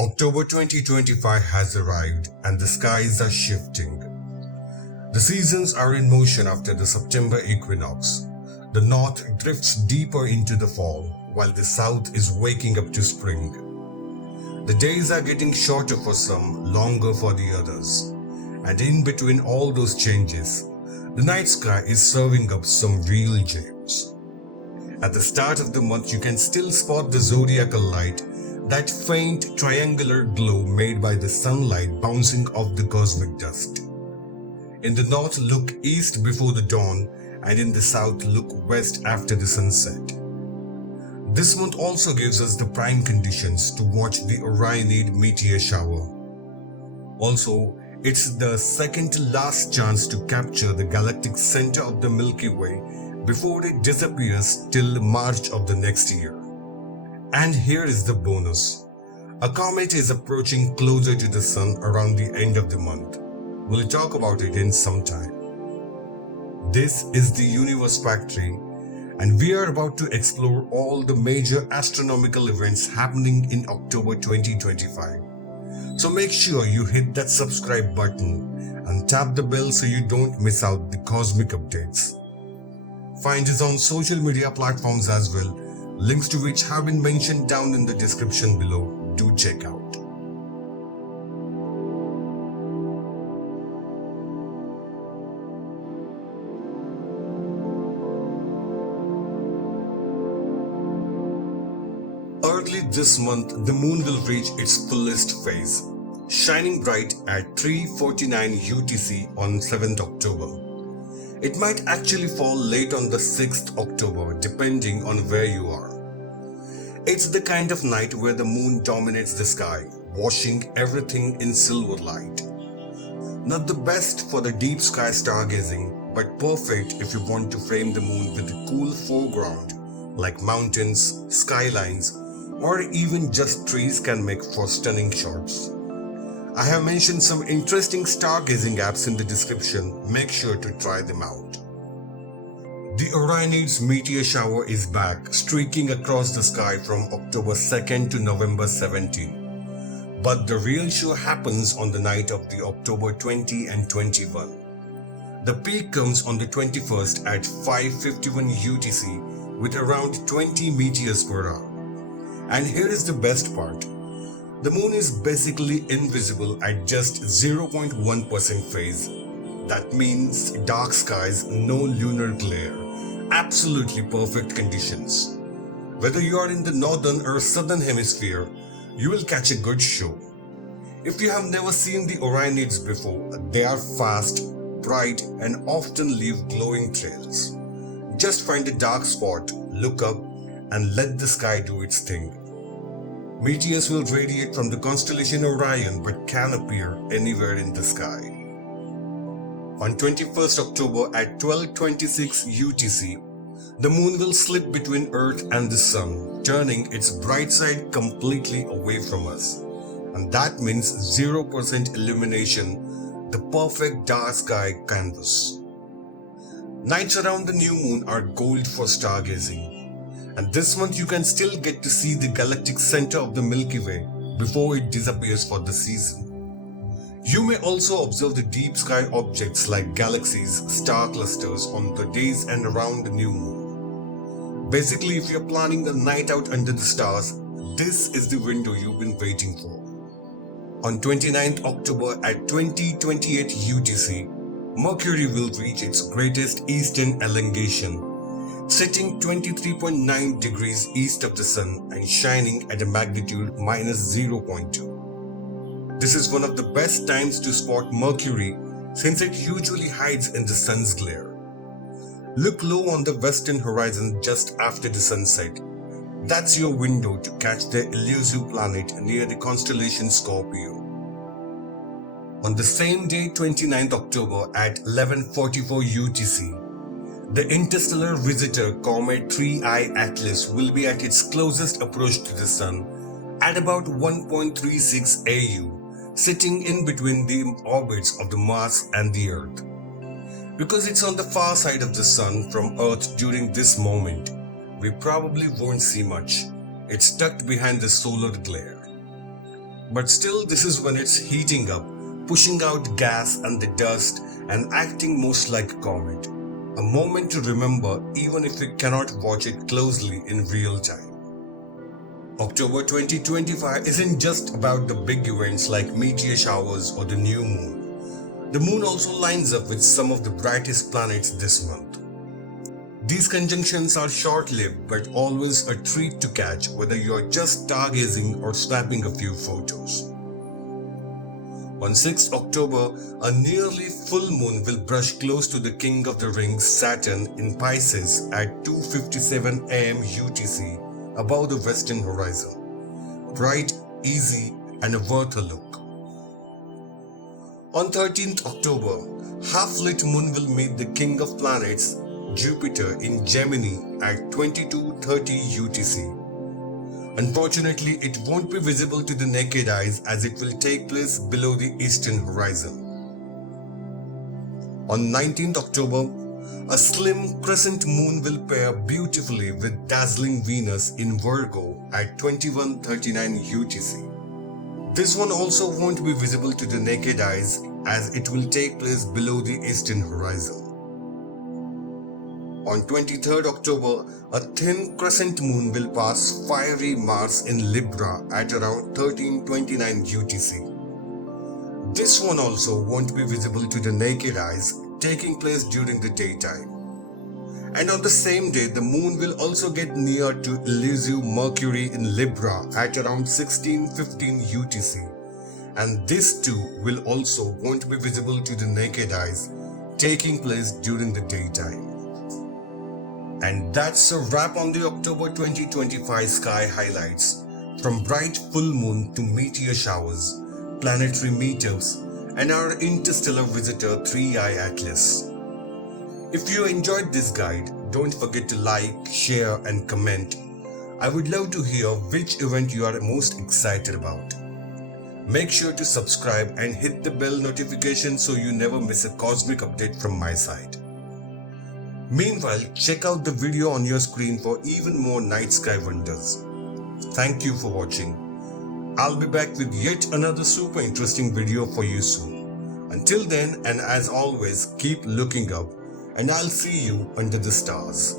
October 2025 has arrived and the skies are shifting. The seasons are in motion after the September equinox. The north drifts deeper into the fall, while the south is waking up to spring. The days are getting shorter for some, longer for the others. And in between all those changes, the night sky is serving up some real gems. At the start of the month, you can still spot the zodiacal light, that faint triangular glow made by the sunlight bouncing off the cosmic dust. In the north, look east before the dawn, and in the south, look west after the sunset. This month also gives us the prime conditions to watch the Orionid meteor shower. Also, it's the second to last chance to capture the galactic center of the Milky Way before it disappears till March of the next year. And here is the bonus. A comet is approaching closer to the sun around the end of the month. We'll talk about it in some time. This is the Universe Factory, and we are about to explore all the major astronomical events happening in October 2025. So make sure you hit that subscribe button and tap the bell so you don't miss out the cosmic updates. Find us on social media platforms as well, links to which have been mentioned down in the description below. Do check out. Early this month, the moon will reach its fullest phase, shining bright at 3:49 UTC on 7th October. It might actually fall late on the 6th October depending on where you are. It's the kind of night where the moon dominates the sky, washing everything in silver light. Not the best for the deep sky stargazing, but perfect if you want to frame the moon with a cool foreground like mountains, skylines, or even just trees can make for stunning shots. I have mentioned some interesting stargazing apps in the description. Make sure to try them out. The Orionids meteor shower is back, streaking across the sky from October 2nd to November 17. But the real show happens on the night of the October 20 and 21. The peak comes on the 21st at 5:51 UTC with around 20 meteors per hour. And here is the best part. The moon is basically invisible at just 0.1% phase. That means dark skies, no lunar glare. Absolutely perfect conditions. Whether you are in the northern or southern hemisphere, you will catch a good show. If you have never seen the Orionids before, they are fast, bright, and often leave glowing trails. Just find a dark spot, look up, and let the sky do its thing. Meteors will radiate from the constellation Orion but can appear anywhere in the sky. On 21st October at 12:26 UTC, the moon will slip between Earth and the Sun, turning its bright side completely away from us. And that means 0% illumination, the perfect dark sky canvas. Nights around the new moon are gold for stargazing. And this month you can still get to see the galactic center of the Milky Way before it disappears for the season. You may also observe the deep sky objects like galaxies, star clusters on the days and around the new moon. Basically, if you're planning a night out under the stars, this is the window you've been waiting for. On 29th October at 20:28 UTC, Mercury will reach its greatest eastern elongation, sitting 23.9 degrees east of the sun and shining at a magnitude -0.2. This is one of the best times to spot Mercury since it usually hides in the sun's glare. Look low on the western horizon just after the sunset. That's your window to catch the elusive planet near the constellation Scorpio. On the same day, 29th October at 11:44 UTC, the interstellar visitor comet 3I Atlas will be at its closest approach to the Sun at about 1.36 AU, sitting in between the orbits of the Mars and the Earth. Because it's on the far side of the Sun from Earth during this moment, we probably won't see much. It's tucked behind the solar glare. But still, this is when it's heating up, pushing out gas and the dust and acting most like a comet. A moment to remember even if we cannot watch it closely in real time. October 2025 isn't just about the big events like meteor showers or the new moon. The moon also lines up with some of the brightest planets this month. These conjunctions are short-lived but always a treat to catch, whether you are just stargazing or snapping a few photos. On 6th October, a nearly full moon will brush close to the king of the rings Saturn in Pisces at 2:57 am UTC above the western horizon. Bright, easy and worth a look. On 13th October, half-lit moon will meet the king of planets Jupiter in Gemini at 22:30 UTC. Unfortunately, it won't be visible to the naked eyes as it will take place below the eastern horizon. On 19th October, a slim crescent moon will pair beautifully with dazzling Venus in Virgo at 21:39 UTC. This one also won't be visible to the naked eyes as it will take place below the eastern horizon. On 23rd October, a thin crescent moon will pass fiery Mars in Libra at around 13:29 UTC. This one also won't be visible to the naked eyes, taking place during the daytime. And on the same day, the moon will also get near to elusive Mercury in Libra at around 16:15 UTC. And this too will also won't be visible to the naked eyes, taking place during the daytime. And that's a wrap on the October 2025 sky highlights. From bright full moon to meteor showers, planetary meetups, and our interstellar visitor 3i Atlas. If you enjoyed this guide, don't forget to like, share and comment. I would love to hear which event you are most excited about. Make sure to subscribe and hit the bell notification so you never miss a cosmic update from my side. Meanwhile, check out the video on your screen for even more night sky wonders. Thank you for watching. I'll be back with yet another super interesting video for you soon. Until then, and as always, keep looking up, and I'll see you under the stars.